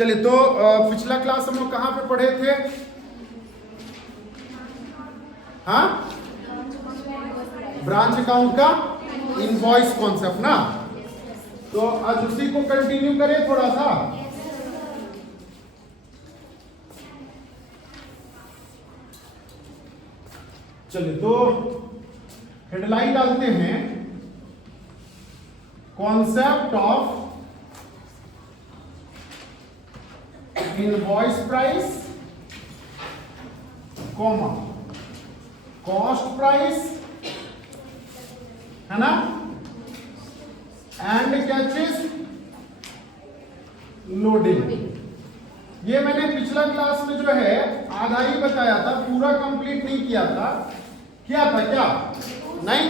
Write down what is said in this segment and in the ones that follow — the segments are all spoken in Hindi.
चलिए तो पिछला क्लास हम लोग कहाँ पे पढ़े थे? हाँ, ब्रांच अकाउंट का इनवॉइस कॉन्सेप्ट ना। तो आज उसी को कंटिन्यू करें थोड़ा सा। चलिए तो हेडलाइन डालते हैं, concept of invoice price, comma cost price, है ना, एंड क्या चीज, लोडिंग। ये मैंने पिछला क्लास में जो है आधा ही बताया था, पूरा कंप्लीट नहीं किया था। किया था क्या? नहीं।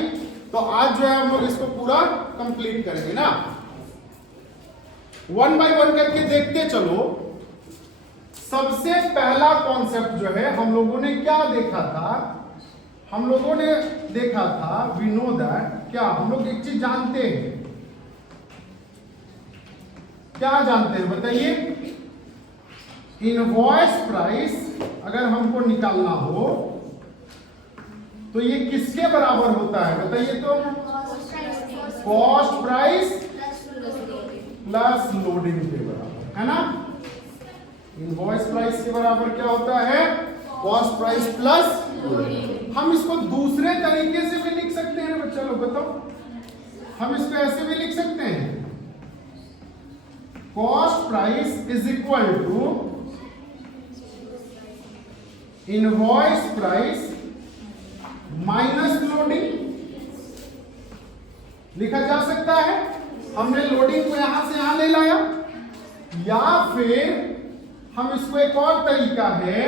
तो आज जो है हम लोग इसको पूरा कंप्लीट करेंगे ना। वन बाय वन करके देखते चलो। सबसे पहला कॉन्सेप्ट जो है हम लोगों ने क्या देखा था? हम लोगों ने देखा था, वी नो दैट, क्या हम लोग एक चीज जानते हैं। क्या जानते हैं बताइए? इनवॉइस प्राइस अगर हमको निकालना हो तो ये किसके बराबर होता है बताइए तो? कॉस्ट प्राइस प्लस लोडिंग के बराबर, है ना। इनवॉइस प्राइस के बराबर क्या होता है? Cost price plus loading. हम इसको दूसरे तरीके से भी लिख सकते हैं बच्चा लोग, बताओ। हम इसको ऐसे भी लिख सकते हैं, cost price is equal to invoice price minus loading. लिखा जा सकता है। हमने लोडिंग को यहां से यहां ले लाया, या फिर हम इसको एक और तरीका है,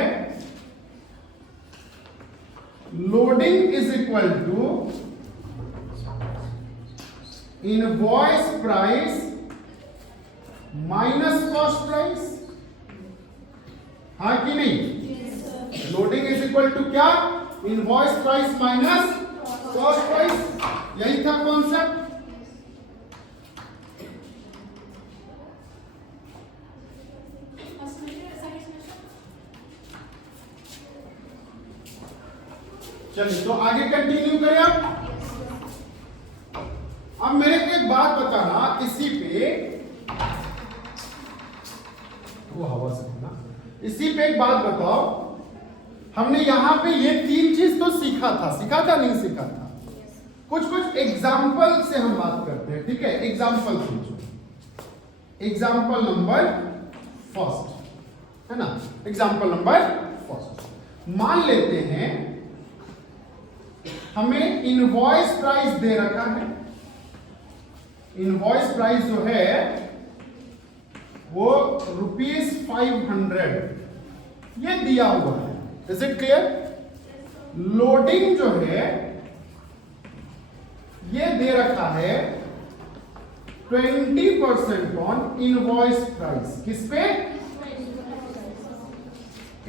loading is equal to invoice price minus cost price. हाँ कि नहीं? लोडिंग इज इक्वल टू क्या? Invoice price minus cost price. यही था कॉन्सेप्ट। चलिए तो आगे कंटिन्यू करें। अब मेरे को एक बात बताना, इसी पे वो हवा से ना, इसी पे एक बात बताओ। हमने यहां पे ये तीन चीज तो सीखा था नहीं सीखा था? कुछ एग्जाम्पल से हम बात करते हैं, ठीक है। एग्जाम्पल समझो। एग्जाम्पल नंबर फर्स्ट, है ना। एग्जाम्पल नंबर फर्स्ट, मान लेते हैं हमें इनवॉइस प्राइस दे रखा है। इनवॉइस प्राइस जो है वो ₹500 ये दिया हुआ है। Is it clear? लोडिंग जो है ये दे रखा है 20% ऑन इनवॉइस प्राइस। किस पे?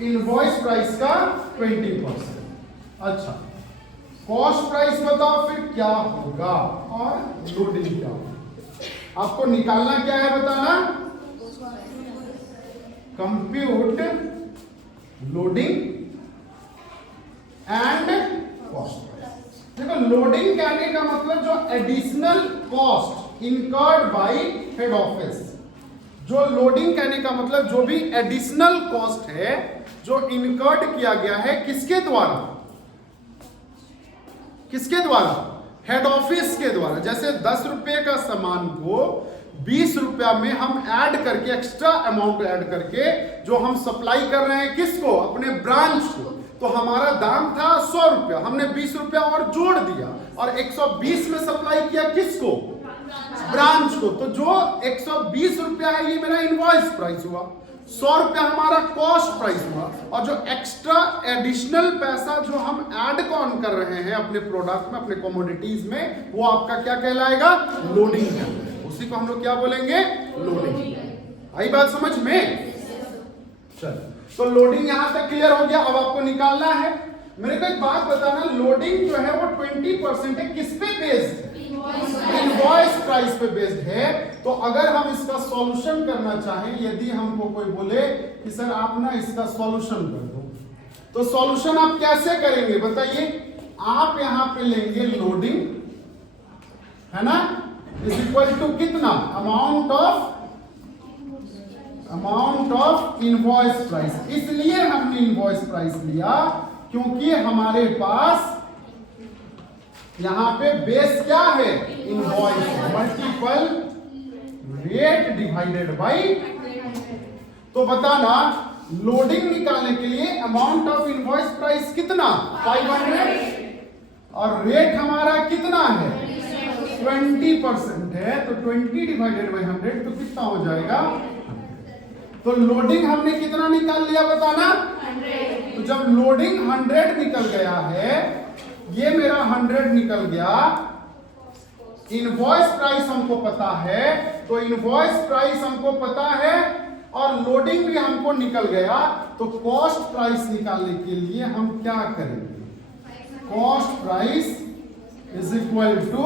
इनवॉइस प्राइस का 20%। अच्छा, कॉस्ट प्राइस बताओ फिर क्या होगा और लोडिंग क्या होगा। आपको निकालना क्या है बताना? Compute loading and cost price. देखो, लोडिंग कहने का मतलब जो additional cost incurred by head office. जो लोडिंग कहने का मतलब जो भी एडिशनल कॉस्ट है जो इनकर्ड किया गया है किसके द्वारा? किसके द्वारा? हेड ऑफिस के द्वारा। जैसे 10 रुपए का सामान को 20 रुपया में हम ऐड करके, एक्स्ट्रा अमाउंट ऐड करके जो हम सप्लाई कर रहे हैं किसको? अपने ब्रांच को। तो हमारा दाम था 100 रुपया, हमने 20 रुपया और जोड़ दिया और 120 में सप्लाई किया किसको? ब्रांच को। तो जो 120 रुपया है ये मेरा इनवॉइस प्राइस हुआ, 100 रुपया हमारा कॉस्ट प्राइस हुआ, और जो एक्स्ट्रा एडिशनल पैसा जो हम ऐड ऑन कर रहे हैं अपने प्रोडक्ट में, अपने कमोडिटीज में, वो आपका क्या कहलाएगा? लोडिंग कहलाएगा। उसी को हम लोग क्या बोलेंगे? लोडिंग। आई बात समझ में? चलो, तो लोडिंग यहां तक क्लियर हो गया। अब आपको निकालना है। मेरे को एक बात बताना, लोडिंग जो है वो 20% है, किस पे बेस्ड? इनवॉइस प्राइस पे बेस्ड है। तो अगर हम इसका सॉल्यूशन करना चाहें, यदि हमको कोई बोले कि सर आप ना इसका सॉल्यूशन कर दो, तो सॉल्यूशन आप कैसे करेंगे बताइए? आप यहां पे लेंगे लोडिंग, है ना, इज इक्वल टू कितना, अमाउंट ऑफ इनवॉइस प्राइस। इसलिए हमने इनवॉइस प्राइस लिया क्योंकि हमारे पास यहां पे बेस क्या है, invoice, multiple rate divided by. तो बताना लोडिंग निकालने के लिए अमाउंट ऑफ इनवॉइस प्राइस कितना, 500, और रेट हमारा कितना है, 20% है, तो 20 डिवाइडेड बाई 100 तो कितना हो जाएगा। तो लोडिंग हमने कितना निकाल लिया बताना, 100। तो जब लोडिंग 100 निकल गया है, ये मेरा 100 निकल गया, इनवॉइस प्राइस हमको पता है, तो इनवॉइस प्राइस हमको पता है और लोडिंग भी हमको निकल गया, तो कॉस्ट प्राइस निकालने के लिए हम क्या करेंगे, cost price is equal to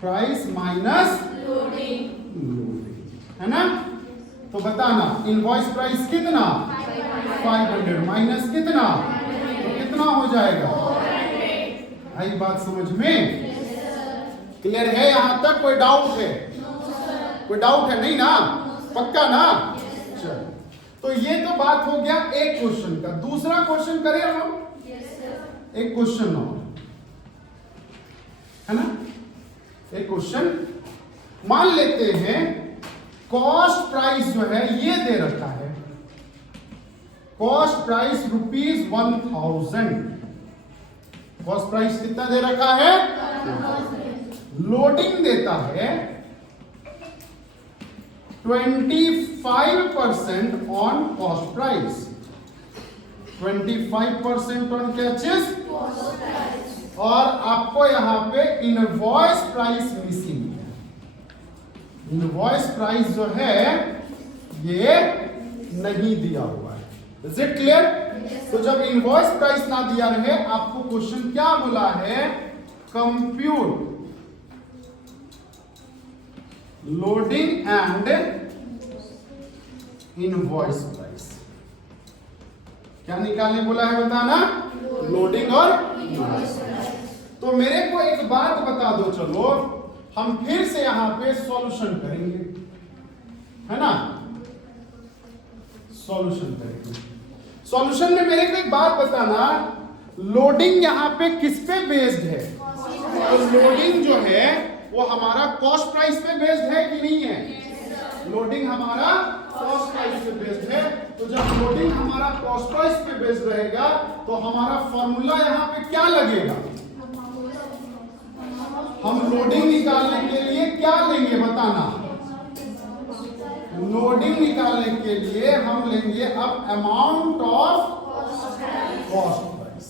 price minus loading, है ना। तो बताना इनवॉइस प्राइस कितना, 500 माइनस कितना, तो कितना हो जाएगा, आई बात समझ में, क्लियर है? यहां तक कोई डाउट है, कोई डाउट है नहीं ना, पक्का ना। चलो, तो ये तो बात हो गया एक क्वेश्चन का। दूसरा क्वेश्चन करें हम, एक क्वेश्चन और, है ना, एक क्वेश्चन मान लेते हैं, कॉस्ट प्राइस जो है ये दे रखा है, कॉस्ट प्राइस ₹1000, कॉस्ट प्राइस कितना दे रखा है, लोडिंग देता है 25% ऑन कॉस्ट प्राइस, 25% ऑन क्या चीज, और आपको यहां पे इनवॉइस प्राइस मिसिंग है। इनवॉइस प्राइस जो है ये नहीं दिया हुआ है, इज इट क्लियर? तो जब इनवॉइस प्राइस ना दिया रहे, आपको क्वेश्चन क्या बोला है, compute loading and invoice price. क्या निकालने बोला है बताना, लोडिंग और इनवॉइस प्राइस। तो मेरे को एक बात बता दो, चलो हम फिर से यहां पे सॉल्यूशन करेंगे, है ना, सॉल्यूशन करेंगे। सॉल्यूशन में मेरे को एक बात बताना, लोडिंग यहां पे किस पे बेस्ड है, तो लोडिंग जो है वो हमारा कॉस्ट प्राइस पे बेस्ड है कि नहीं है, लोडिंग हमारा कॉस्ट प्राइस पे बेस्ड है। तो जब लोडिंग हमारा कॉस्ट प्राइस पे बेस्ड रहेगा, तो हमारा फॉर्मूला यहां पे क्या लगेगा, हम लोडिंग निकालने के लिए क्या लेंगे बताना, लोडिंग निकालने के लिए हम लेंगे अब amount of cost price.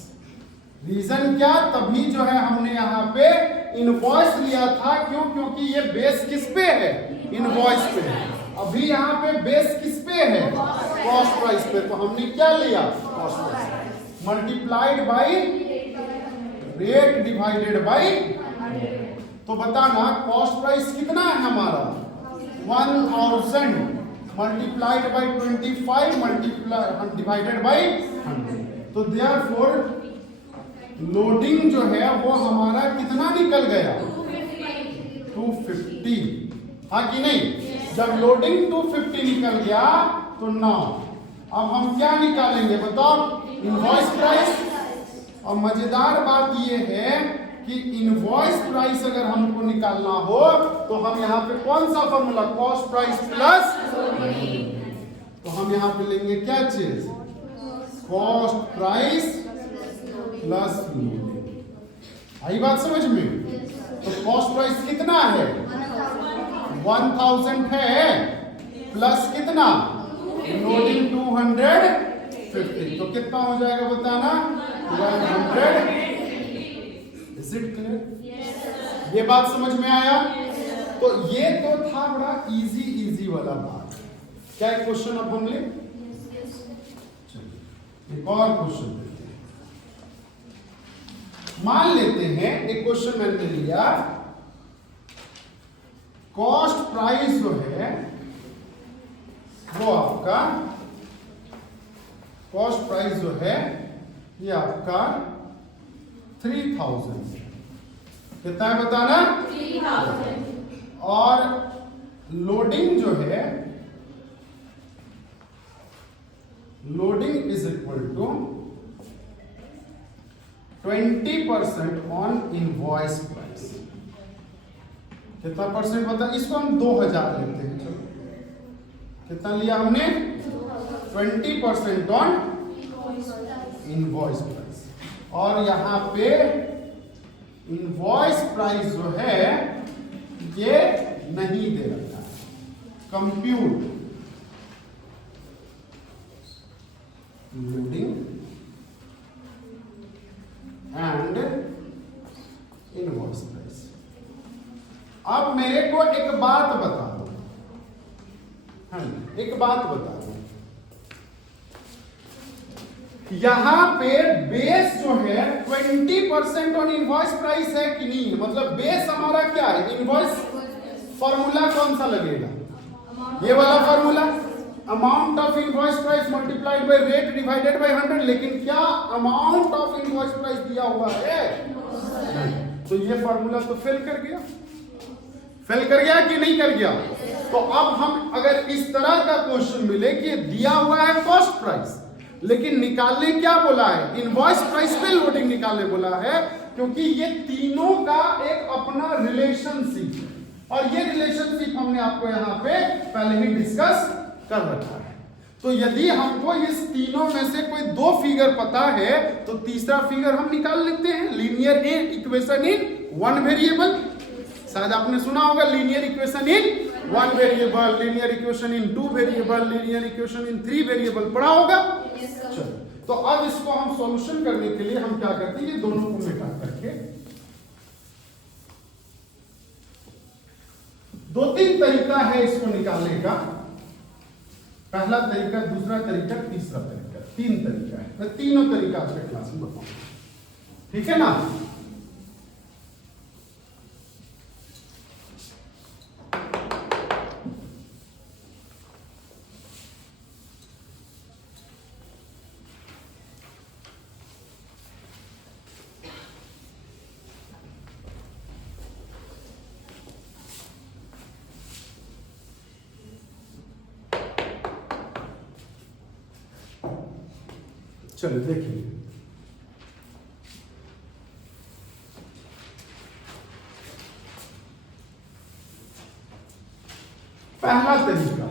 Reason क्या, तभी जो है हमने यहां पे इनवॉइस लिया था, क्यों, क्योंकि ये बेस किस पे है, इनवॉइस पे है। अभी यहां पे बेस किस पे है, कॉस्ट प्राइस पे, तो हमने क्या लिया, cost price multiplied by rate divided by. तो बताना कॉस्ट प्राइस कितना है हमारा, 1000 multiplied by 25 multiply divided by 100। तो देयरफॉर लोडिंग जो है वो हमारा कितना निकल गया, 250, हाँ कि नहीं। जब लोडिंग 250 निकल गया तो ना, अब हम क्या निकालेंगे बताओ, इनवॉइस प्राइस। और मजेदार बात ये है कि इनवॉइस प्राइस अगर हमको निकालना हो तो हम यहाँ पे कौन सा फॉर्मूला, कॉस्ट प्राइस प्लस, तो हम यहाँ पे लेंगे क्या चीज, कॉस्ट प्राइस प्लस लोडिंग। आई बात समझ में? तो कॉस्ट प्राइस कितना है, 1000 है, प्लस कितना, लोडिंग 250, तो कितना हो जाएगा बताना, 100। Is it clear? ये बात समझ में आया? तो ये तो था बड़ा इजी वाला बात। क्या एक क्वेश्चन अब हम ले, एक और क्वेश्चन देखते हैं। मान लेते हैं एक क्वेश्चन मैंने लिया, कॉस्ट प्राइस जो है वो आपका, कॉस्ट प्राइस जो है ये आपका 3000, कितना है बताना? 3000। और लोडिंग जो है, loading is equal to 20% on invoice price. कितना परसेंट बता, इसको हम 2000 लेते हैं। चलो कितना लिया हमने? 20% ऑन इनवॉइस प्राइस। और यहां पे इनवॉइस प्राइस जो है ये नहीं दे रखा है। Compute loading and invoice price. अब मेरे को एक बात बता दो, हाँ एक बात बता दो, यहां पे बेस जो है 20% ऑन इनवॉइस प्राइस है कि नहीं है? मतलब बेस हमारा क्या है? इनवॉइस। फॉर्मूला कौन सा लगेगा? ये वाला formula, amount of invoice price multiplied by rate divided by 100। लेकिन क्या अमाउंट ऑफ इनवॉइस प्राइस दिया हुआ है? तो ये फॉर्मूला तो फेल कर गया। फेल कर गया कि नहीं कर गया? तो अब हम अगर इस तरह का क्वेश्चन मिले कि दिया हुआ है कॉस्ट प्राइस, लेकिन निकालने क्या बोला है? इनवॉइस प्राइस पे लोडिंग निकालने बोला है, क्योंकि ये तीनों का एक अपना रिलेशनशिप है। और ये रिलेशनशिप हमने आपको यहां पे पहले ही डिस्कस कर रखा है। तो यदि हमको इस तीनों में से कोई दो फिगर पता है तो तीसरा फिगर हम निकाल लेते हैं। Linear equation in one variable, शायद आपने सुना होगा linear equation in one variable, linear equation in two variable, linear equation in three variable पढ़ा होगा। चलो तो अब इसको हम सॉल्यूशन करने के लिए हम क्या करते हैं, ये दोनों को मिटा करके दो तीन तरीका है इसको निकालने का। पहला तरीका, दूसरा तरीका, तीसरा तरीका, तीन तरीका है। मैं तीनों तरीका आज के क्लास में बताऊंगा, ठीक है ना? चलो देखिए, पहला तरीका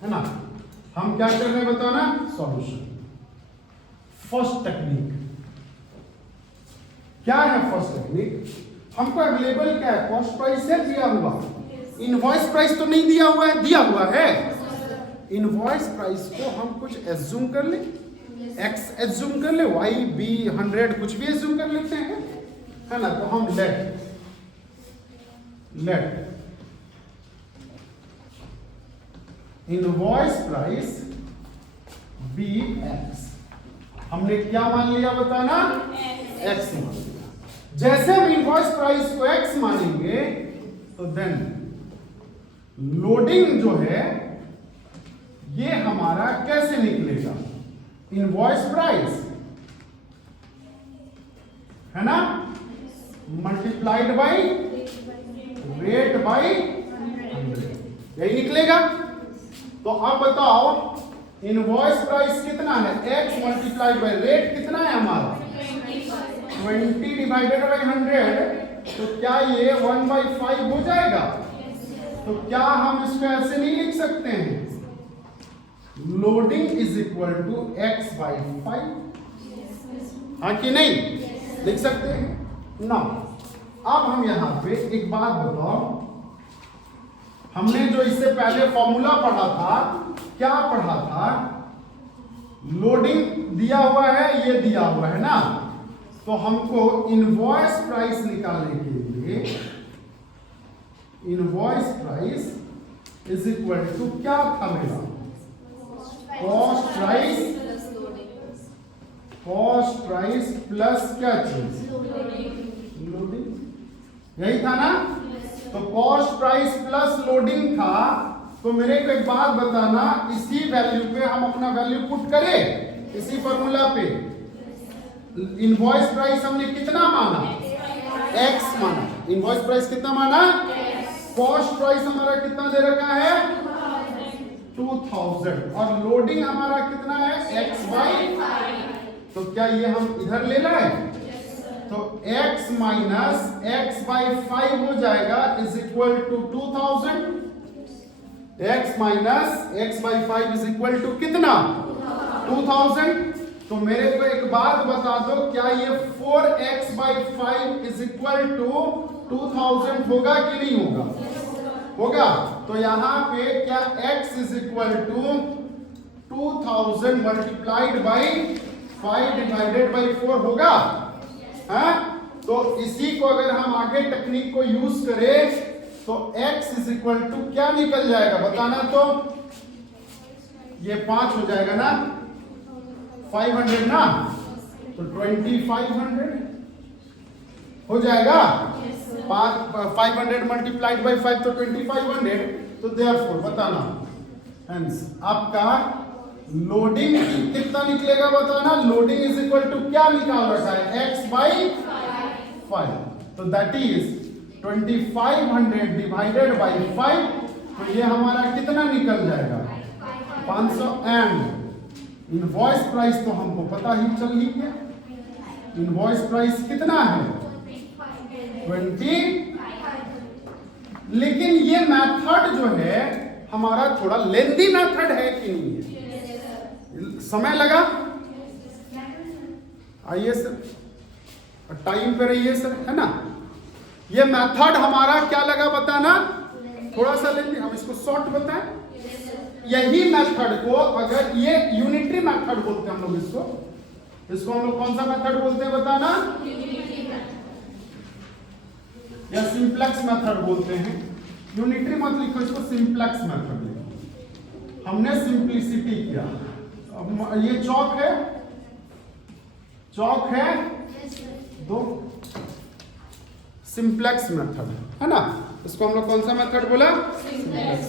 है ना, हम क्या कर रहे हैं बताना? सॉल्यूशन। फर्स्ट टेक्निक क्या है? फर्स्ट टेक्निक हमको अवेलेबल क्या है? कॉस्ट प्राइस है दिया हुआ, इनवॉइस प्राइस तो नहीं दिया हुआ है, दिया हुआ है। इनवॉइस प्राइस को हम कुछ एज्यूम कर ले, x एज्यूम कर ले, y b 100 कुछ भी एज्यूम कर लेते हैं, है ना? तो हम let invoice price be x। हमने क्या मान लिया बताना? x मान लिया। जैसे हम इनवॉइस प्राइस को x मानेंगे तो देन लोडिंग जो है ये हमारा कैसे निकलेगा? इनवॉइस प्राइस है ना, मल्टीप्लाइड बाय रेट बाय 100, यही निकलेगा। तो अब बताओ इनवॉइस प्राइस कितना है? x मल्टीप्लाइड बाय रेट कितना है हमारा? 20 डिवाइडेड बाय 100। तो क्या ये 1/5 हो जाएगा? तो क्या हम इसको ऐसे नहीं लिख सकते हैं? Loading is equal to x by 5, हाँ कि नहीं? लिख सकते हैं ना। अब हम यहां पे एक बात बताओ, हमने जो इससे पहले फॉर्मूला पढ़ा था, क्या पढ़ा था? लोडिंग दिया हुआ है, ये दिया हुआ है ना। तो हमको इनवॉइस प्राइस निकालने के लिए invoice price is equal to क्या था मेरा? Cost price cost price plus क्या चीज, लोडिंग। यही था ना? तो कॉस्ट प्राइस प्लस लोडिंग था। तो मेरे को एक बात बताना, इसी वैल्यू पे हम अपना वैल्यू पुट करें, इसी फॉर्मूला पे। इनवॉइस प्राइस हमने कितना माना, एक्स माना। इनवॉइस प्राइस कितना माना, कॉस्ट प्राइस हमारा कितना दे रखा है 2000 और लोडिंग हमारा कितना है x/5। तो क्या ये हम इधर ले लाए? तो x माइनस x/5 हो जाएगा is equal to 2000। x minus x/5 is equal to कितना 2000। तो मेरे को एक बात बता दो, क्या ये 4x/5 इज इक्वल टू 2000 होगा कि नहीं होगा? होगा। तो यहां पे क्या x is equal to 2000 multiplied by 5 divided by 4 होगा? हाँ? तो इसी को अगर हम आगे टेक्निक को यूज करें तो x इज इक्वल टू क्या निकल जाएगा बताना। तो ये 5 हो जाएगा ना, 500 ना, तो 2500 हो जाएगा। 500 मल्टीप्लाइड बाई 5 तो 2500। तो देयरफॉर बताना हेंस आपका लोडिंग कितना निकलेगा बताना। लोडिंग इज इक्वल टू क्या निकाल रखा है x/5। तो दैट इज 2500 डिवाइडेड बाई 5। तो ये हमारा कितना निकल जाएगा 500। एंड इनवॉइस प्राइस तो हमको पता ही चल ही गया। इनवॉइस प्राइस कितना है 20। लेकिन ये मेथड जो है हमारा थोड़ा लेंदी मेथड है कि नहीं है? समय लगा। आइए सर, टाइम पे रहिए सर, है ना? ये मेथड हमारा क्या लगा बताना, थोड़ा सा लेंदी। हम इसको शॉर्ट बताएं। यही मेथड को अगर ये यूनिटरी मेथड बोलते हैं हम लोग, इसको हम लोग कौन सा मेथड बोलते हैं बताना, या सिंप्लेक्स मेथड बोलते हैं। यूनिटरी मत लिखो, इसको सिंप्लेक्स मेथड लिखो। हमने सिंप्लिसिटी किया। अब ये चौक है दो, सिंप्लेक्स मेथड है ना। इसको हम लोग कौन सा मेथड बोला, सिंप्लेक्स।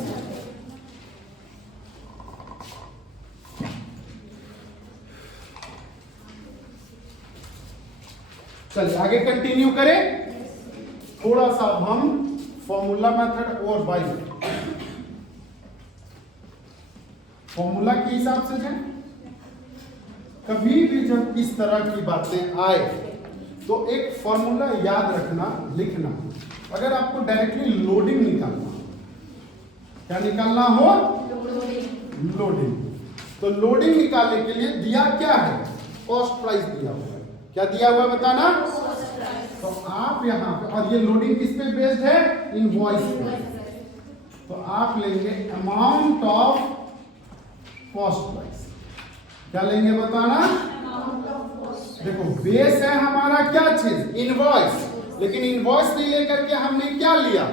चलिए आगे कंटिन्यू करें। थोड़ा सा हम फॉर्मूला मेथड और बाई फॉर्मूला के हिसाब से जाए। कभी भी जब इस तरह की बातें आए तो एक फॉर्मूला याद रखना, लिखना। अगर आपको डायरेक्टली लोडिंग निकालना, क्या निकालना हो, लोडिंग, तो लोडिंग निकालने के लिए दिया क्या है, कॉस्ट प्राइस दिया हुआ है। क्या दिया हुआ है बताना। तो आप यहाँ पे, और ये लोडिंग किस पे बेस्ड है, इनवॉइस पे। तो आप लेंगे अमाउंट ऑफ कॉस्ट प्राइस। क्या लेंगे बताना। देखो बेस है हमारा क्या चीज, इनवॉइस। लेकिन इनवॉइस नहीं लेकर के हमने क्या लिया,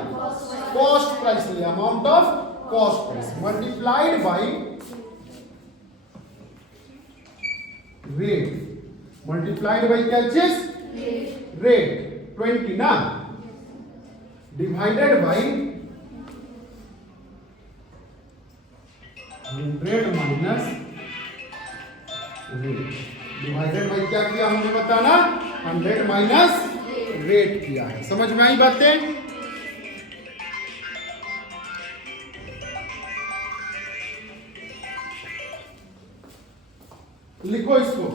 कॉस्ट प्राइस लिया। Amount of cost price multiplied by rate. Multiplied by क्या चीज, रेट 20 ना, divided by 100 minus rate. Divided by क्या किया हमने बताना, 100 माइनस रेट किया है। समझ में आई बातें। लिखो इसको।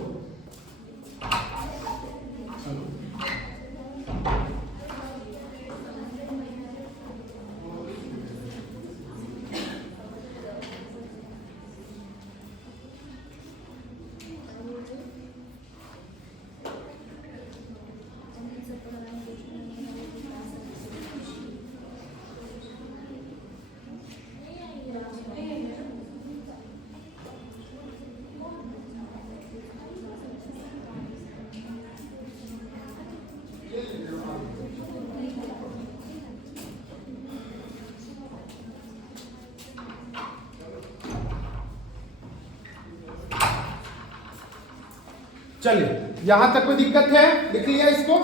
चलिए यहां तक कोई दिक्कत है? लिख लिया इसको,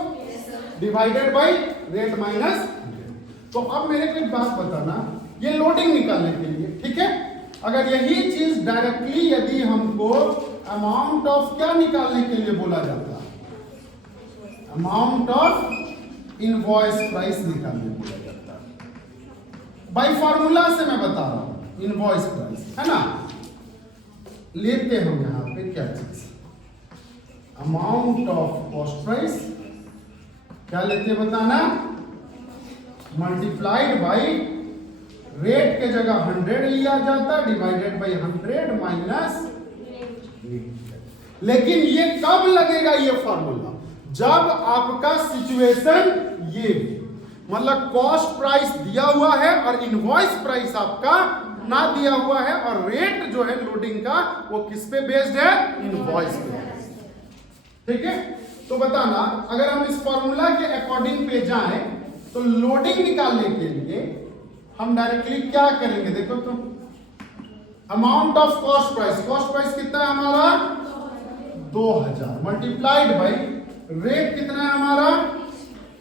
डिवाइडेड बाय रेट माइनस। तो अब मेरे को एक बात बताना, ये लोडिंग निकालने के लिए, ठीक है, अगर यही चीज डायरेक्टली यदि हमको अमाउंट ऑफ क्या निकालने के लिए बोला जाता, अमाउंट ऑफ इनवॉइस प्राइस निकालने बोला जाता, बाय फार्मूला से मैं बता रहा हूं, इनवॉइस प्राइस है ना। लेते हम यहां पे क्या चीज, अमाउंट ऑफ कॉस्ट प्राइस, क्या लेते हैं बताना, मल्टीप्लाइड बाय रेट के जगह 100 लिया जाता, डिवाइडेड बाय 100 माइनस। लेकिन ये कब लगेगा ये फॉर्मूला, जब आपका सिचुएशन ये मतलब कॉस्ट प्राइस दिया हुआ है और इनवॉइस प्राइस आपका ना दिया हुआ है, और रेट जो है लोडिंग का वो किस पे बेस्ड है, इनवॉइस पे। ठीक है, तो बताना अगर हम इस फॉर्मूला के अकॉर्डिंग पे जाएं तो लोडिंग निकालने के लिए हम डायरेक्टली क्या करेंगे, देखो तो amount of cost price, cost price कितना है हमारा 2000 मल्टीप्लाइड बाय रेट कितना है हमारा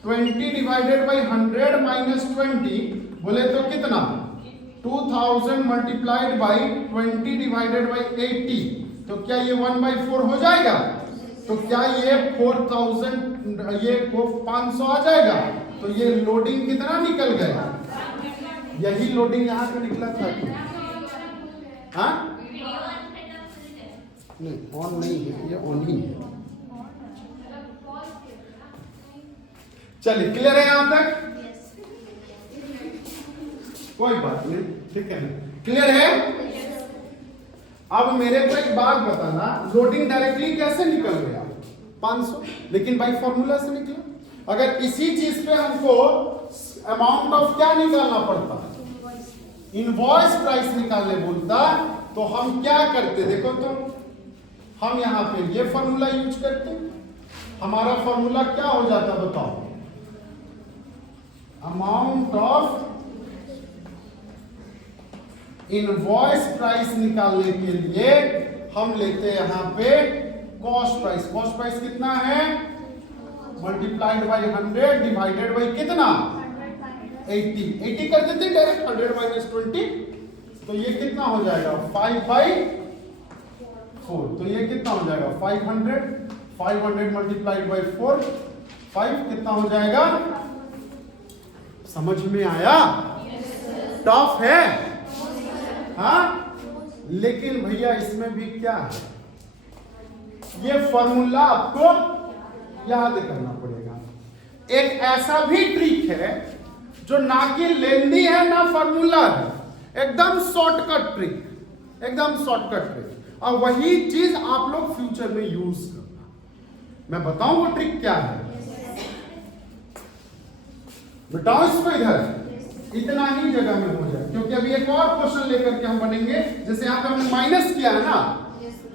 20 डिवाइडेड बाय 100 माइनस 20, बोले तो कितना 2000 मल्टीप्लाइड बाय 20 डिवाइडेड बाय 80, तो क्या ये 1/4 हो जाएगा, तो क्या ये 4000 ये 500 आ जाएगा, तो ये लोडिंग कितना निकल गया, यही लोडिंग यहां से निकला था। हाँ नहीं ऑन नहीं है, ये ऑन ही है। चलिए क्लियर है यहां तक, कोई बात नहीं, ठीक है, क्लियर है। अब मेरे को एक बात बताना, लोडिंग डायरेक्टली कैसे निकल गया 500, लेकिन बाई फॉर्मूला से निकला। अगर इसी चीज पे हमको अमाउंट ऑफ क्या निकालना पड़ता, इनवॉइस प्राइस निकालने बोलता, तो हम क्या करते, देखो तो हम यहां पे ये फॉर्मूला यूज करते, हमारा फॉर्मूला क्या हो जाता बताओ, अमाउंट ऑफ इनवॉइस प्राइस निकालने के लिए हम लेते हैं यहां पे कॉस्ट प्राइस, कॉस्ट प्राइस कितना है मल्टीप्लाइड बाय 100 डिवाइडेड बाय कितना 80 कर देते डायरेक्ट 100 माइनस 20, तो ये कितना हो जाएगा 5/4, तो ये कितना हो जाएगा 500 मल्टीप्लाइड बाय 4, 5 कितना हो जाएगा, समझ में आया, टफ है हाँ, लेकिन भैया इसमें भी क्या है, ये फॉर्मूला आपको याद करना पड़ेगा। एक ऐसा भी ट्रिक है जो ना कि लेंदी है ना फॉर्मूला है, एकदम शॉर्टकट ट्रिक, एकदम शॉर्टकट ट्रिक, और वही चीज आप लोग फ्यूचर में यूज करना। मैं बताऊं वो ट्रिक क्या है, बताओ इसको, इधर इतना ही जगह में हो जाए, क्योंकि अभी एक और क्वेश्चन लेकर के हम बनेंगे, जैसे यहां पे हमने माइनस किया है ना,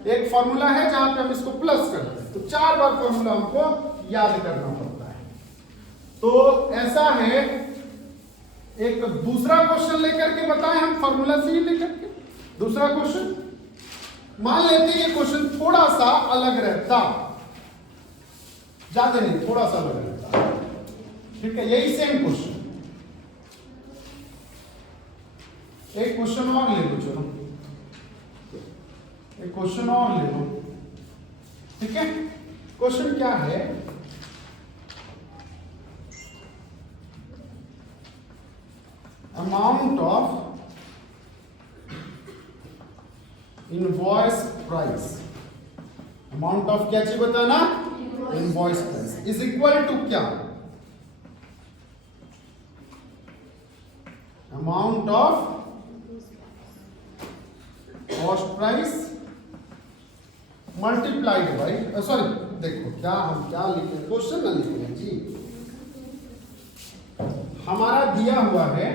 एक फॉर्मूला है जहां पे हम इसको प्लस करते हैं, तो 4 बार फॉर्मूला हमको याद करना पड़ता है। तो ऐसा है, एक दूसरा क्वेश्चन लेकर के बताएं हम फॉर्मूला से ही लेकर के, दूसरा क्वेश्चन मान लेते हैं ये क्वेश्चन थोड़ा सा अलग रहता, ज्यादा नहीं थोड़ा सा अलग रहता, ठीक है, यही सेम क्वेश्चन, एक क्वेश्चन और ले लो, चलो एक क्वेश्चन और ले लो, ठीक है। क्वेश्चन क्या है, amount of invoice price, amount of क्या चाहिए बताना, invoice price is equal to क्या, amount of cost price multiplied by, sorry देखो क्या हम क्या लिखे, क्वेश्चन ना लिखे हैं जी, हमारा दिया हुआ है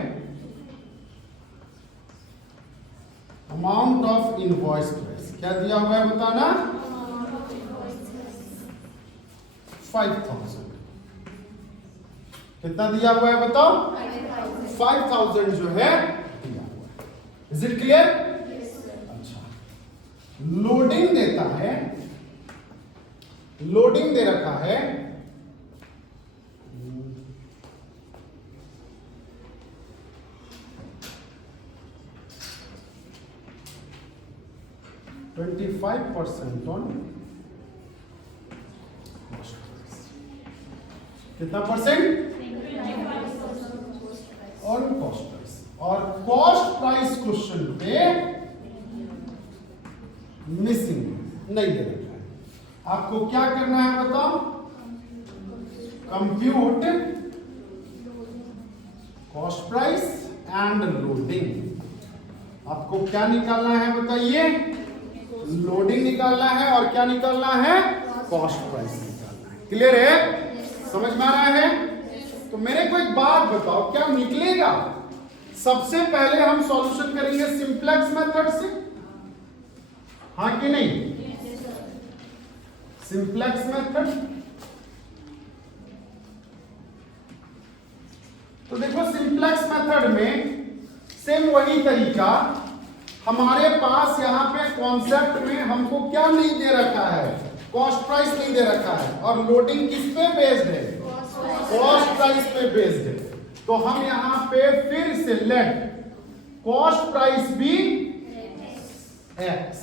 अमाउंट ऑफ इनवॉइस प्राइस, क्या दिया हुआ है बताना 5000, कितना दिया हुआ है बताओ 5000 जो है दिया हुआ है, इज इट क्लियर। लोडिंग देता है लोडिंग दे रखा है 25% ऑन कितना परसेंट ऑन कॉस्ट प्राइस, और कॉस्ट प्राइस क्वेश्चन पे मिसिंग नहीं दे रखा है। आपको क्या करना है बताओ, compute cost price and loading. आपको क्या निकालना है बताइए, लोडिंग निकालना है और क्या निकालना है, कॉस्ट प्राइस निकालना है। क्लियर है, समझ में आ रहा है? तो मेरे को एक बात बताओ, क्या निकलेगा? सबसे पहले हम सॉल्यूशन करेंगे सिंपलेक्स मेथड से, हाँ कि नहीं? Simplex method. तो देखो सिंपलेक्स मेथड में सेम वही तरीका, हमारे पास यहां पे कॉन्सेप्ट में हमको क्या नहीं दे रखा है, कॉस्ट प्राइस नहीं दे रखा है, और लोडिंग किस पे बेस्ड है, कॉस्ट प्राइस पे बेस्ड है। तो हम यहां पे फिर से let cost price be x,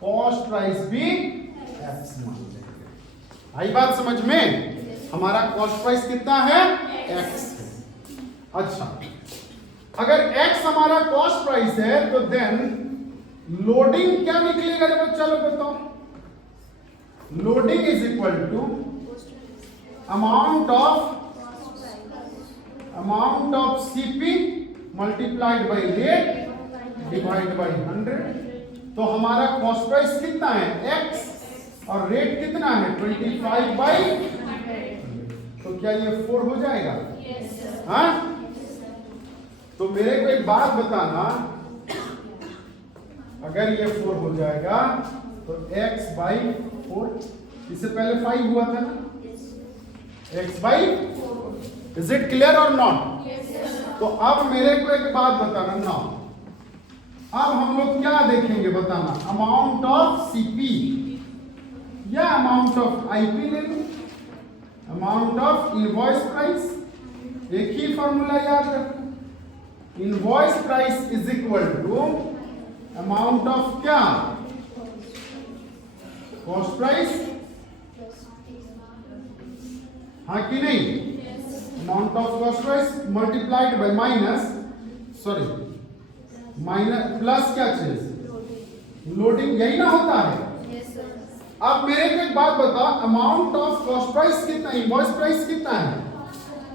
cost price भी एक्स मान लेंगे। आई बात समझ में? हमारा कॉस्ट प्राइस कितना है, एक्स है। अच्छा, अगर एक्स हमारा कॉस्ट प्राइस है तो देन लोडिंग क्या निकलेगा? जब चलो बताओ, loading is equal to amount of CP multiplied by rate divide by 100। तो हमारा कॉस्ट प्राइस कितना है, एक्स, और रेट कितना है 25 बाई 100। तो क्या ये 4 हो जाएगा? हाँ? तो मेरे को एक बात बताना, अगर ये 4 हो जाएगा तो x बाई 4, इससे पहले 5 हुआ था ना, x by, is it clear और नॉट? तो अब मेरे को एक बात बताना ना, अब हम लोग क्या देखेंगे बताना, अमाउंट ऑफ सीपी या अमाउंट ऑफ आईपी ले लो, अमाउंट ऑफ इनवॉइस प्राइस। एक ही फॉर्मूला याद रखो, invoice price is equal to amount of क्या, कॉस्ट प्राइस, हाँ कि नहीं? Amount of cost price multiplied by minus plus क्या चीज, लोडिंग, यही ना होता है। अब मेरे को एक बात बताओ, अमाउंट ऑफ कॉस्ट प्राइस कितना, इनवॉइस प्राइस कितना है,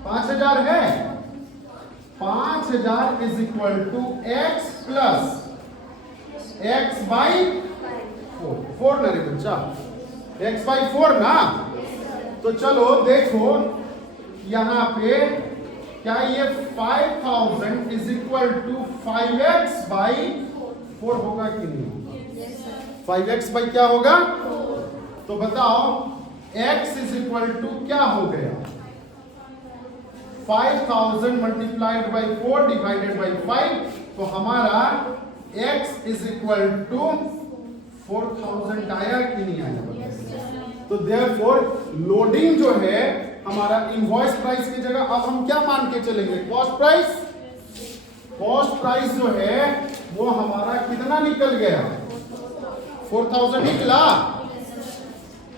5000 है। 5000 is equal to x plus x by 4 ना रे बच्चा, एक्स बाई 4 ना। तो चलो देखो यहां पे क्या ये 5000 is equal to 5x by 4 होगा कि नहीं होगा? 5x बाई क्या होगा? तो बताओ x इज इक्वल टू क्या हो गया, 5000 मल्टीप्लाइड बाई 4 डिवाइडेड बाई 5। तो हमारा x इज इक्वल टू 4000 आया कि नहीं आया? तो देयरफॉर लोडिंग जो है हमारा इनवॉइस प्राइस की जगह अब हम क्या मान के चलेंगे, कॉस्ट प्राइस। कॉस्ट प्राइस जो है वो हमारा कितना निकल गया, 4000 निकला।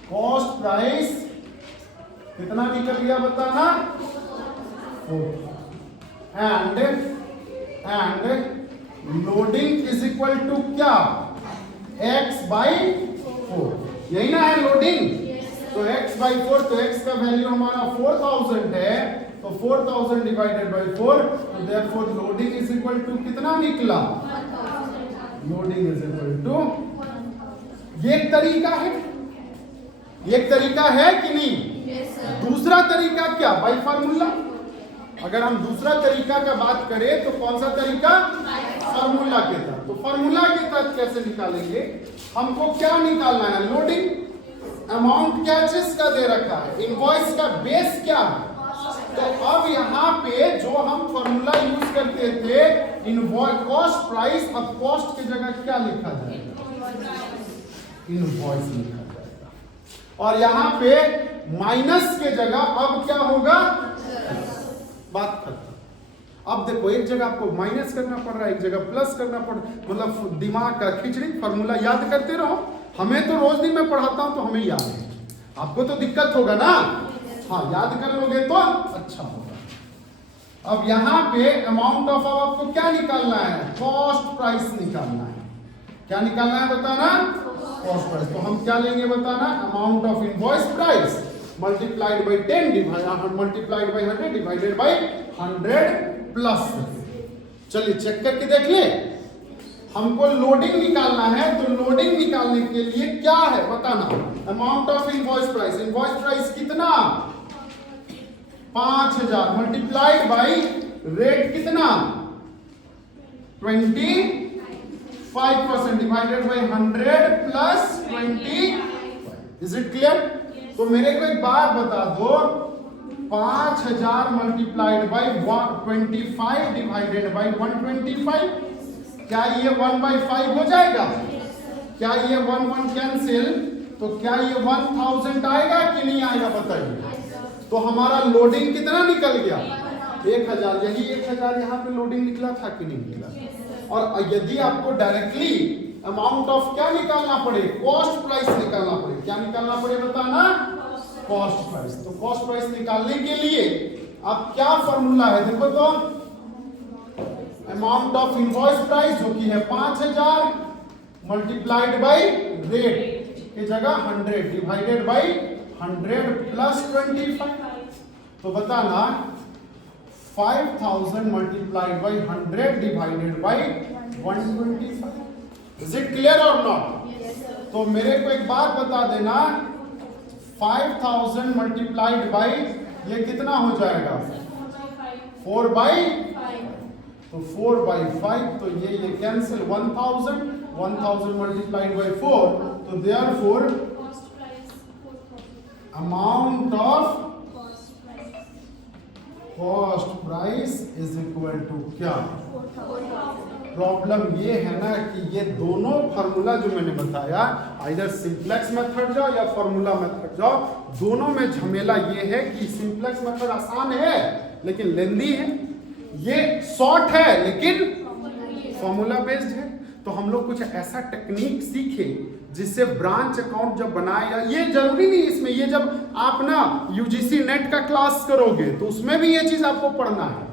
कॉस्ट प्राइस कितना निकल गया बताना, and loading is equal to क्या, x बाई 4, यही ना है लोडिंग। तो x बाई 4, तो x का वैल्यू हमारा 4000 है, तो 4000 डिवाइडेड बाई 4, तो therefore loading is equal to कितना निकला, लोडिंग इज इक्वल टू। ये एक तरीका है, एक तरीका है कि नहीं? दूसरा तरीका क्या, बाई फार्मूला। अगर हम दूसरा तरीका का बात करें तो कौन सा तरीका, फार्मूला के तहत। तो फार्मूला के तहत कैसे निकालेंगे, हमको क्या निकालना है, लोडिंग। अमाउंट क्या चीज का दे रखा है, इनवॉइस का बेस क्या है। तो अब यहाँ पे जो हम फार्मूला यूज करते थे इनवॉइस कॉस्ट प्राइस, अब कॉस्ट की जगह क्या लिखा जाएगा, इनवॉइस लिखा जाएगा। और यहां पे माइनस के जगह अब क्या होगा, बात खत्म। अब देखो एक जगह आपको माइनस करना पड़ रहा है, एक जगह प्लस करना पड़ रहा है, मतलब दिमाग का खिचड़ी। फॉर्मूला याद करते रहो, हमें तो रोज दिन में पढ़ाता हूं तो हमें याद है, आपको तो दिक्कत होगा ना। हाँ, याद कर लोगे तो अच्छा होगा। अब यहाँ पे अमाउंट ऑफ, अब आपको क्या निकालना है, कॉस्ट प्राइस निकालना है। क्या निकालना है बताना, कॉस्ट प्राइस। तो हम क्या लेंगे बताना, amount of invoice price multiplied by 10 multiplied by 100 divided by 100 plus. चलिए चेक करके देख ले, हमको लोडिंग निकालना है। तो लोडिंग निकालने के लिए क्या है बताना, amount of invoice price. Invoice price कितना, 5000 मल्टीप्लाइड बाई रेट कितना 25% divided by 100 plus 25। Is it clear? तो मेरे को एक बात बता दो, 5000 मल्टीप्लाइड बाई 25 डिवाइडेड बाई 125, क्या ये 1/5 हो जाएगा? क्या ये 1 कैंसिल, तो क्या ये 1000 आएगा कि नहीं आएगा बताइए। तो हमारा लोडिंग कितना निकल गया, 1000। यही 1000 यहाँ पे लोडिंग निकला था कि नहीं निकला। और यदि आपको डायरेक्टली अमाउंट ऑफ क्या निकालना पड़े, कॉस्ट प्राइस निकालना पड़े, क्या निकालना पड़े बताना, कॉस्ट प्राइस। तो कॉस्ट प्राइस निकालने के लिए अब क्या फॉर्मूला है देखो तो, अमाउंट ऑफ इनवॉइस प्राइस जो कि है 5000 मल्टीप्लाइड बाई रेट की जगह 100 डिवाइडेड बाई 100 प्लस 25। तो बताना 5000 multiplied by 100 divided by 125। Is it clear और नॉट? तो मेरे को एक बात बता देना, 5000 मल्टीप्लाइड बाई ये कितना हो जाएगा 4/5। तो 4/5, तो ये कैंसिल 1000 मल्टीप्लाइड बाई 4, तो therefore amount of cost price is equal to क्या। प्रॉब्लम ये है ना कि ये दोनों फार्मूला जो मैंने बताया, आइदर सिंप्लेक्स मेथड जाओ या फार्मूला मेथड जाओ, दोनों में झमेला ये है कि सिंप्लेक्स मेथड आसान है लेकिन लेंदी है, ये शॉर्ट है लेकिन फॉर्मूला बेस्ड है। तो हम लोग कुछ ऐसा टेक्निक सीखे जिससे ब्रांच अकाउंट जब बनाया, ये जरूरी नहीं इसमें, ये जब आप ना यूजीसी नेट का क्लास करोगे तो उसमें भी ये चीज आपको पढ़ना है।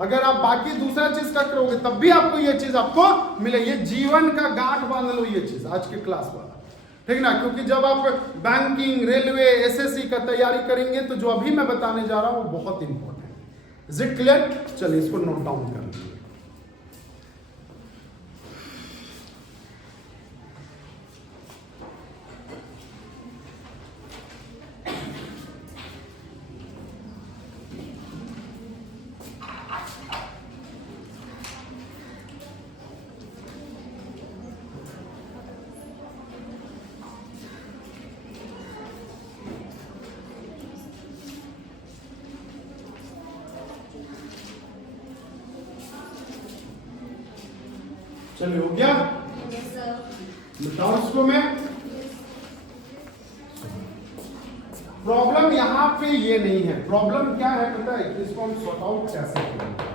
अगर आप बाकी दूसरा चीज का करोगे तब भी आपको ये चीज आपको मिले। ये जीवन का गांठ बांध लो ये चीज आज के क्लास वाला, ठीक ना। क्योंकि जब आप बैंकिंग, रेलवे, एसएससी का तैयारी करेंगे तो जो अभी मैं बताने जा रहा हूं वो बहुत इंपॉर्टेंट है। Is it clear? चलिए इसको नोट डाउन कर लीजिए। चलिए हो गया, बताओ इसको मैं। प्रॉब्लम यहां पे ये नहीं है, प्रॉब्लम क्या है पता है, इसको हम सॉर्ट आउट कैसे करेंगे।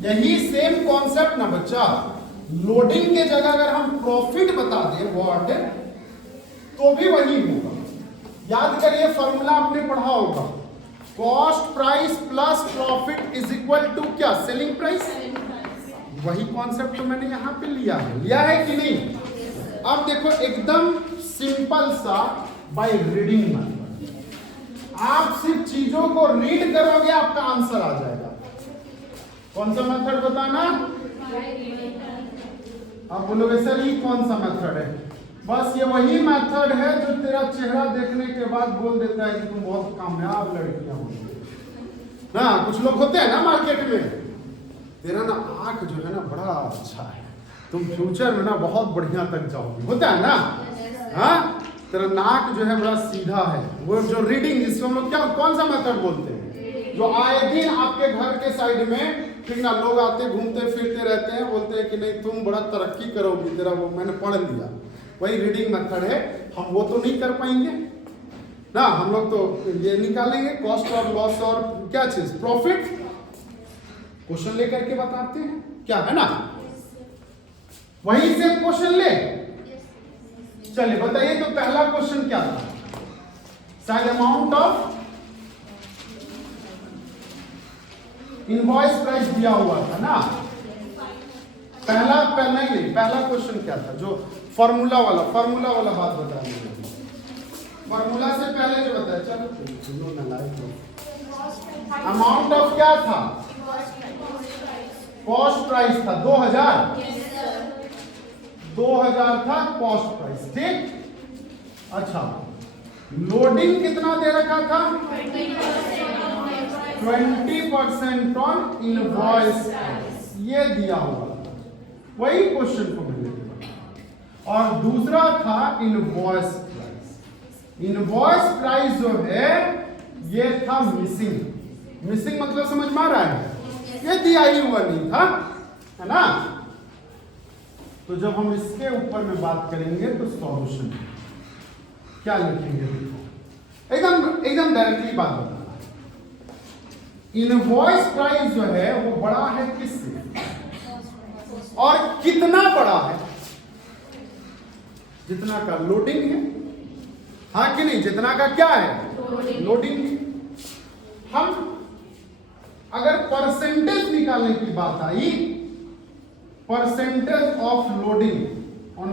यही सेम कॉन्सेप्ट ना बच्चा, लोडिंग के जगह अगर हम प्रॉफिट बता दें व्हाट, तो भी वही होगा। याद करिए फॉर्मूला आपने पढ़ा होगा, cost price plus profit is equal to क्या, सेलिंग प्राइस। वही कॉन्सेप्ट तो मैंने यहां पे लिया है कि नहीं। अब देखो एकदम सिंपल सा बाय रीडिंग मेथड, आप सिर्फ चीजों को रीड करोगे आपका आंसर आ जाएगा। कौन सा मेथड बताना, आप बोलोगे सर ये कौन सा मेथड है। बस ये वही मेथड है जो तेरा चेहरा देखने के बाद बोल देता है कि तुम बहुत कामयाब लड़कियां हो। हाँ, कुछ लोग होते हैं ना मार्केट में, तेरा ना आंख जो है ना बड़ा अच्छा है, तुम फ्यूचर में ना बहुत बढ़िया तक जाओगे, होता है ना। हाँ, तेरा नाक जो है बड़ा सीधा है, वो जो रीडिंग जिसको हम लोग क्या कौन सा मेथड बोलते हैं, जो आए दिन आपके घर के साइड में ठीक ना लोग आते घूमते फिरते रहते हैं, बोलते हैं कि नहीं तुम बड़ा तरक्की करोगी, तेरा वो मैंने पढ़ लिया, वही रीडिंग मेथड है। हम वो तो नहीं कर पाएंगे ना, हम लोग तो ये निकालेंगे कॉस्ट और लॉस और क्या चीज प्रॉफिट, क्वेश्चन लेकर के बताते हैं, क्या है ना, वहीं से क्वेश्चन ले। चलिए बताइए, तो पहला क्वेश्चन क्या था, शायद अमाउंट ऑफ इनवॉइस प्राइस दिया हुआ था ना, पहला क्वेश्चन क्या था, जो फॉर्मूला वाला बात बता रही है, फॉर्मूला से पहले जो बताया, चलो सुनो ना लाइव, अमाउंट ऑफ क्या था, कॉस्ट प्राइस था 2000 था कॉस्ट प्राइस, ठीक। अच्छा, लोडिंग कितना दे रखा था, 20% ऑन इनवॉइस, ये दिया हुआ था, वही क्वेश्चन को मैंने दिया। और दूसरा था इनवॉइस प्राइस, इनवॉइस प्राइस जो है ये था मिसिंग मतलब समझ में आ रहा है, ये दिया ही हुआ नहीं था, है ना। तो जब हम इसके ऊपर में बात करेंगे तो सॉल्यूशन क्या लिखेंगे, देखो एकदम डायरेक्टली बात बताना, इनवॉइस प्राइस जो है वो बड़ा है किससे और कितना बड़ा है, जितना का लोडिंग है, हाँ कि नहीं, जितना का क्या है लोडिंग है। हम अगर परसेंटेज निकालने की बात आई, percentage of loading on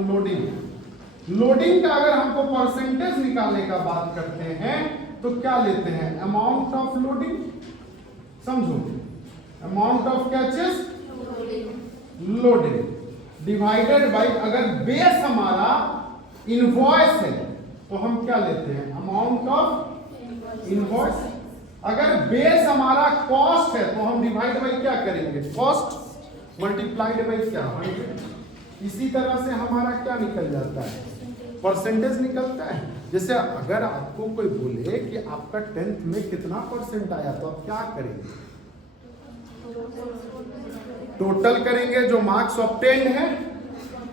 loading का अगर हमको परसेंटेज निकालने का बात करते हैं तो क्या लेते हैं, अमाउंट ऑफ लोडिंग, समझो, अमाउंट ऑफ क्या चीज लोडिंग डिवाइडेड बाय, अगर बेस हमारा इनवॉइस है तो हम क्या लेते हैं, अमाउंट ऑफ इनवॉइस। अगर बेस हमारा कॉस्ट है तो हम डिवाइड बाय क्या करेंगे, कॉस्ट मल्टीप्लाइड बाय क्या, 100। इसी तरह से हमारा क्या निकल जाता है, परसेंटेज निकलता है। जैसे अगर आपको कोई बोले कि आपका 10th में कितना परसेंट आया तो आप क्या करेंगे, टोटल करेंगे जो मार्क्स ऑब्टेन्ड है,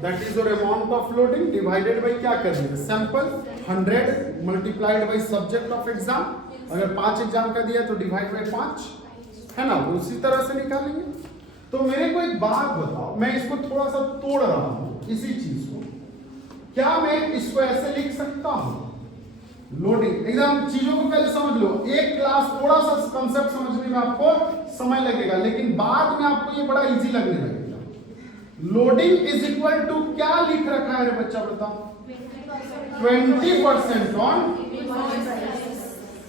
that is your amount of loading divided by क्या करेंगे, sample 100 multiplied by subject of exam. अगर 5 एग्जाम का दिया तो डिवाइड बाय 5, है ना, उसी तरह से निकालेंगे। तो मेरे को एक बात बताओ, मैं इसको थोड़ा सा तोड़ रहा हूं इसी चीज को, क्या मैं इसको ऐसे लिख सकता हूं, लोडिंग, एकदम चीजों को पहले समझ लो, एक क्लास थोड़ा सा कंसेप्ट समझने में आपको समय लगेगा, लेकिन बाद में आपको ये बड़ा इजी लगने लगेगा। लोडिंग इज इक्वल टू क्या लिख रखा है रे बच्चा, बताओ, 20% ऑन।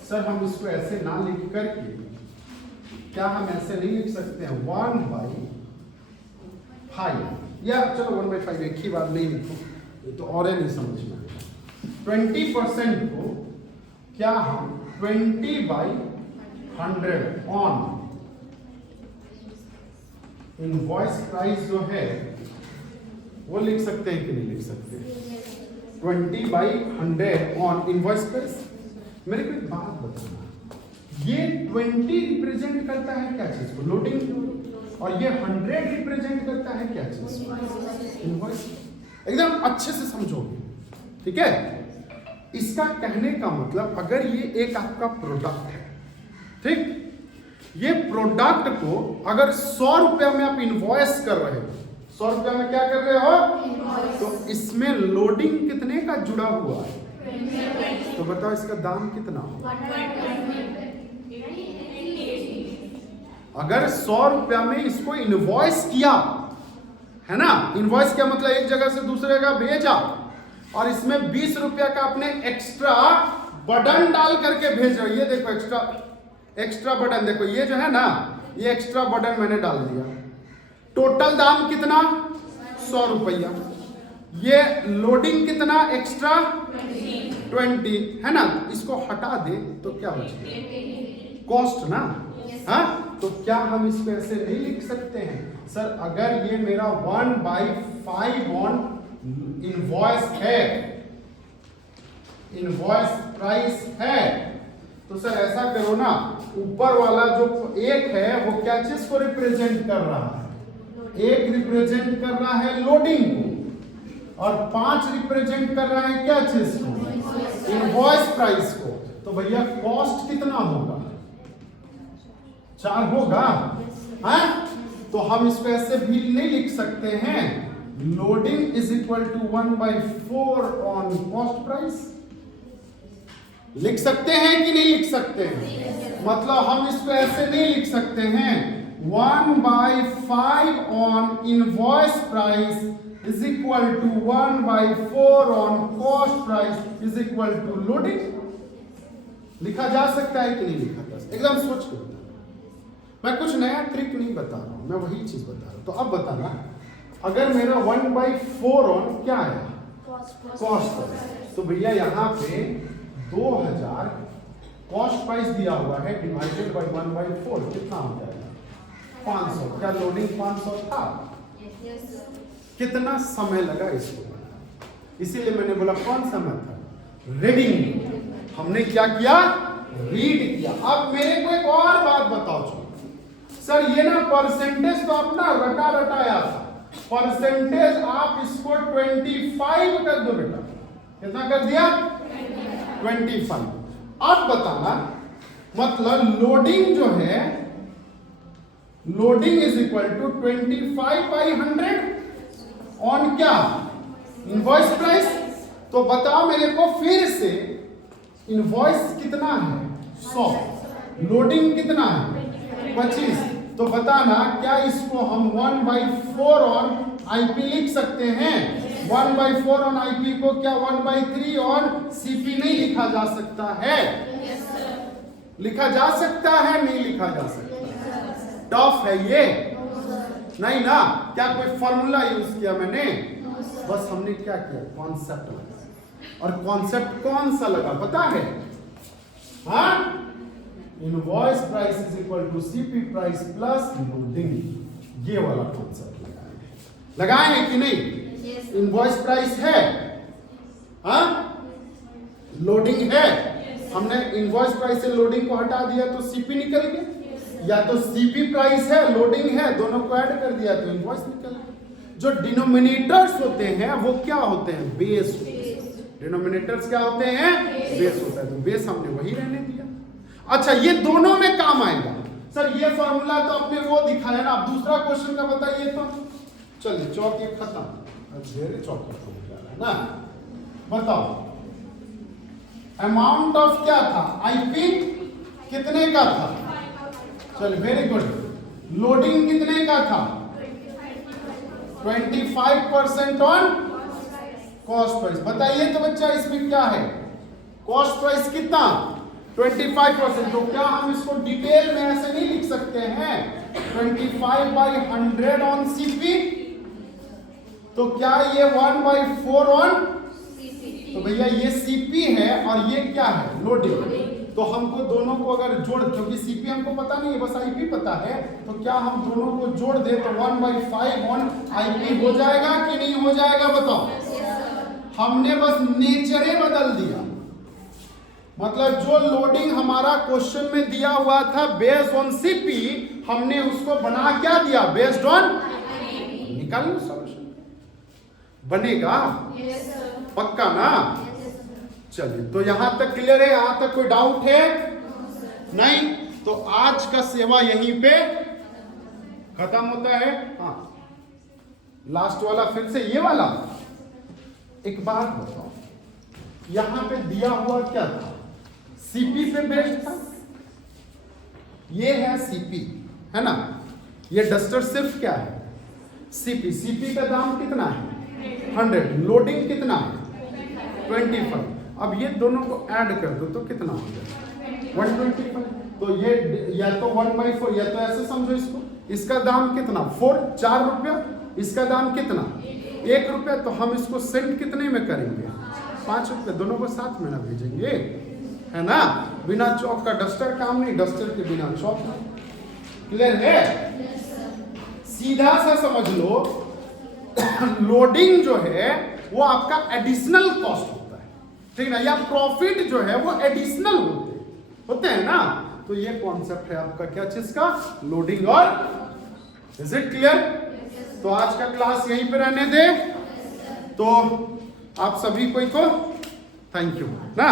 सर हम इसको ऐसे ना लिख करके, क्या हम ऐसे नहीं लिख सकते हैं 1/5, या चलो 1/5 एक ही बात नहीं लिखो, ये तो और नहीं समझ में आएगा। 20% को क्या हम 20/100 ऑन इनवॉइस प्राइस जो है वो लिख सकते हैं कि नहीं लिख सकते, 20/100 ऑन इनवॉइस प्राइस। मेरे को एक बात बताना, ये 20 रिप्रेजेंट करता है क्या चीज को, लोडिंग, और ये 100 रिप्रेजेंट करता है क्या चीज, इनवॉइस। एकदम अच्छे से समझोगे, ठीक है। इसका कहने का मतलब, अगर ये एक आपका प्रोडक्ट है, ठीक, ये प्रोडक्ट को अगर 100 रुपया में आप इनवॉइस कर रहे हो, 100 रुपया में क्या कर रहे हो, तो इसमें लोडिंग कितने का जुड़ा हुआ है, तो बताओ इसका दाम कितना हो। अगर 100 रुपया में इसको इनवॉइस किया है ना, इनवॉइस क्या मतलब एक जगह से दूसरे जगह भेजा, और इसमें 20 रुपया का आपने एक्स्ट्रा बटन डाल करके भेज रहे हो, ये देखो एक्स्ट्रा बटन देखो, ये जो है ना, ये एक्स्ट्रा बटन मैंने डाल दिया, टोटल दाम कितना 100 रुपया, ये लोडिंग कितना एक्स्ट्रा 20, है ना, इसको हटा दे तो क्या बचेगा, कॉस्ट ना, हाँ, तो क्या हम इसको ऐसे नहीं लिख सकते हैं? सर अगर ये मेरा 1/5 ऑन इनवॉइस है, इनवॉइस प्राइस है, तो सर ऐसा करो ना, ऊपर वाला जो 1 है वो क्या चीज को रिप्रेजेंट कर रहा है? 1 रिप्रेजेंट कर रहा है लोडिंग को, और 5 रिप्रेजेंट कर रहा है क्या चीज को? इनवॉइस प्राइस को। तो भैया कॉस्ट कितना होगा? 4 होगा, हाँ? तो हम इसको ऐसे भी नहीं लिख सकते हैं, loading is equal to 1/4 on cost price. लिख सकते हैं कि नहीं लिख सकते हैं? मतलब हम इसको ऐसे नहीं लिख सकते हैं, 1/5 on invoice price is equal to 1/4 on cost price is equal to loading. लिखा जा सकता है कि नहीं लिखा जा सकता? एकदम सोच के बता। मैं कुछ नया ट्रिक नहीं बता रहा हूं, मैं वही चीज बता रहा हूं। तो अब बताना, अगर मेरा 1/4 ऑन क्या है? Cost price. तो भैया यहां पे 2000 कॉस्ट प्राइस दिया हुआ है, डिवाइडेड बाय 1/4 कितना हो जाएगा? 500। क्या लोडिंग 500 था? कितना समय लगा इसको बनाने? इसीलिए मैंने बोला कौन सा मेथड? रीडिंग। हमने क्या किया? रीड किया। अब मेरे को एक और बात बताओ सर, ये ना परसेंटेज तो अपना रटा रटाया था, परसेंटेज आप इसको 25 कर दो बेटा। कितना कर दिया? 25। अब बताना, मतलब लोडिंग जो है, loading is equal to 25/100 on क्या? Invoice price. तो बताओ मेरे को फिर से, इनवॉइस कितना है? 100, लोडिंग कितना है? 25। तो बताना क्या इसको हम 1/4 ऑन आईपी लिख सकते हैं? 1/4 ऑन आईपी को क्या 1/3 ऑन सीपी नहीं लिखा जा सकता है? लिखा जा सकता है, नहीं लिखा जा सकता? टफ है ये? नहीं ना? क्या कोई फॉर्मूला यूज किया मैंने? बस हमने क्या किया? कॉन्सेप्ट लगा। और कॉन्सेप्ट कौन सा लगा पता है? हाँ, invoice price is equal to CP price plus loading. ये वाला कॉन्सेप्ट लगाए हैं कि नहीं? इनवॉइस प्राइस है, हाँ, लोडिंग है। हमने इनवॉइस प्राइस से लोडिंग को हटा दिया तो सीपी निकल गया, या तो सीपी प्राइस है, लोडिंग है, दोनों को ऐड कर दिया तो इनवॉइस निकल गया। जो डिनोमिनेटर्स होते हैं वो क्या होते हैं? बेस होते हैं। डिनोमिनेटर्स क्या होते हैं? बेस होता है। तो बेस हमने वही रहने दिया। अच्छा, ये दोनों में काम आएगा। सर ये फॉर्मूला तो आपने वो दिखाया ना, अब दूसरा क्वेश्चन का बताइए तो। चलिए, चौक ये खत्म, चौक खत्म हो जा रहा है ना। बताओ, अमाउंट ऑफ क्या था? आईपी कितने का था? चल वेरी गुड। लोडिंग कितने का था? 25% ऑन कॉस्ट प्राइस। बताइए तो बच्चा, इसमें क्या है? कॉस्ट प्राइस कितना? 25%। तो क्या हम इसको डिटेल में ऐसे नहीं लिख सकते हैं? 25/100 ऑन सीपी। तो क्या ये 1/4 ऑन? तो भैया ये सीपी है और ये क्या है? लोडिंग। तो हमको दोनों को अगर जोड़, क्योंकि सीपी हमको पता नहीं है, बस आईपी पता है, तो क्या हम दोनों को जोड़ दे तो 1/5 ऑन आईपी हो जाएगा कि नहीं हो जाएगा? बताओ। हमने बस नेचरे बदल दिया। मतलब जो लोडिंग हमारा क्वेश्चन में दिया हुआ था बेस्ड ऑन सीपी, हमने उसको बना क्या दिया? Based on. निकाल लो सॉल्यूशन, बनेगा? पक्का ना? चलिए, तो यहां तक क्लियर है? यहां तक कोई डाउट है? नहीं? तो आज का सेवा यहीं पे खत्म होता है। हाँ, लास्ट वाला फिर से ये वाला। एक बात बताओ, यहां पे दिया हुआ क्या था? सीपी पे बेस्ड था। ये है सीपी, है ना? ये डस्टर सिर्फ क्या है? सीपी। सीपी का दाम कितना है? 100। लोडिंग कितना है? 25। अब ये दोनों को ऐड कर दो तो कितना हो जाएगा? 125। तो ये या तो 1/4, या तो ऐसे समझो इसको, इसका दाम कितना? 4 रुपया। इसका दाम कितना? 1 रुपया। तो हम इसको सेंड कितने में करेंगे? 5 रुपये। दोनों को साथ में ना भेजेंगे, है ना? बिना चौक का डस्टर काम नहीं, डस्टर के बिना चौक नहीं। क्लियर है? सीधा सा समझ लो, लोडिंग जो है वो आपका एडिशनल कॉस्ट होता है, ठीक ना, या प्रॉफिट जो है वो एडिशनल होते हैं ना। तो ये कॉन्सेप्ट है आपका क्या चीज का, लोडिंग और, इज इट क्लियर? तो आज का क्लास यहीं पे रहने दे। तो आप सभी को थैंक यू ना।